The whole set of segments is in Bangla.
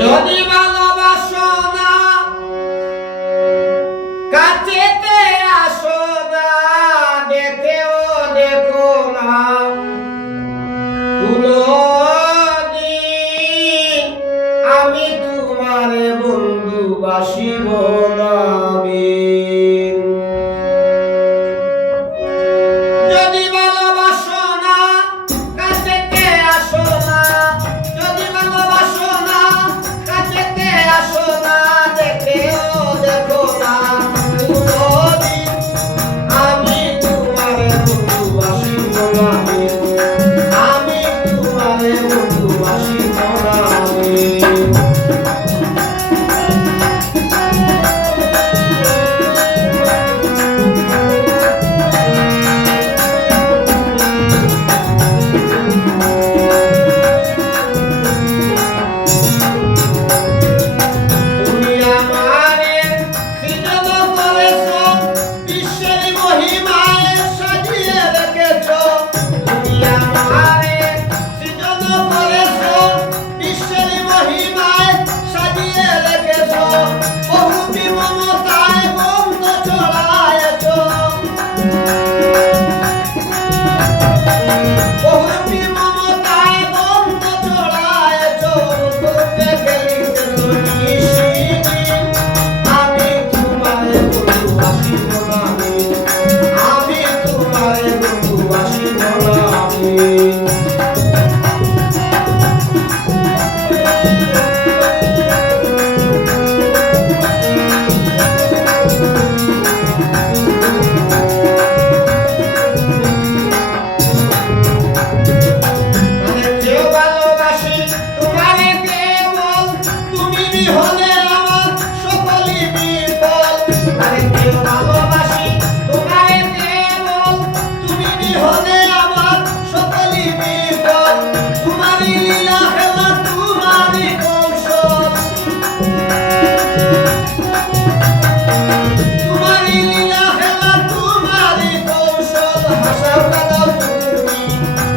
যদি ভালোবাসো না কাছেতে আসো না, দেখেও দেখো না কোনদিন, আমি তোমার বন্ধু বাসিব না। যদি ভালোবাসো না কাছেতে আসো না, যদি ভালোবাসো না কাছেতে আসো না, দেখেও দেখো না কোনদিন, আমি তোমার বন্ধু বাসিব না। আমি তোমার বন্ধু বাসিব না।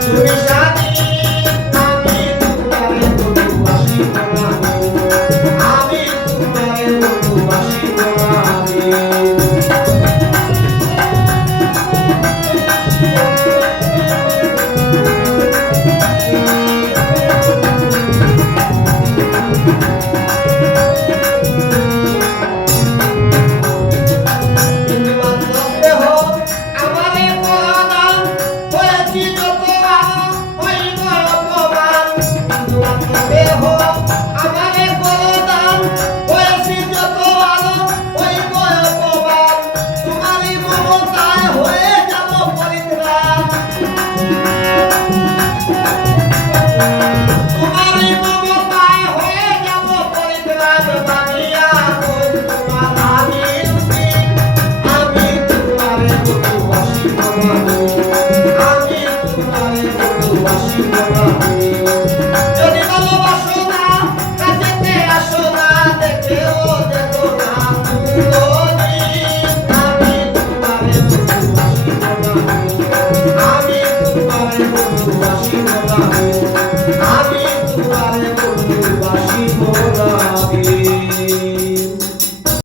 তুমি সাথী, আমি তোমার বন্ধু বাসিব না।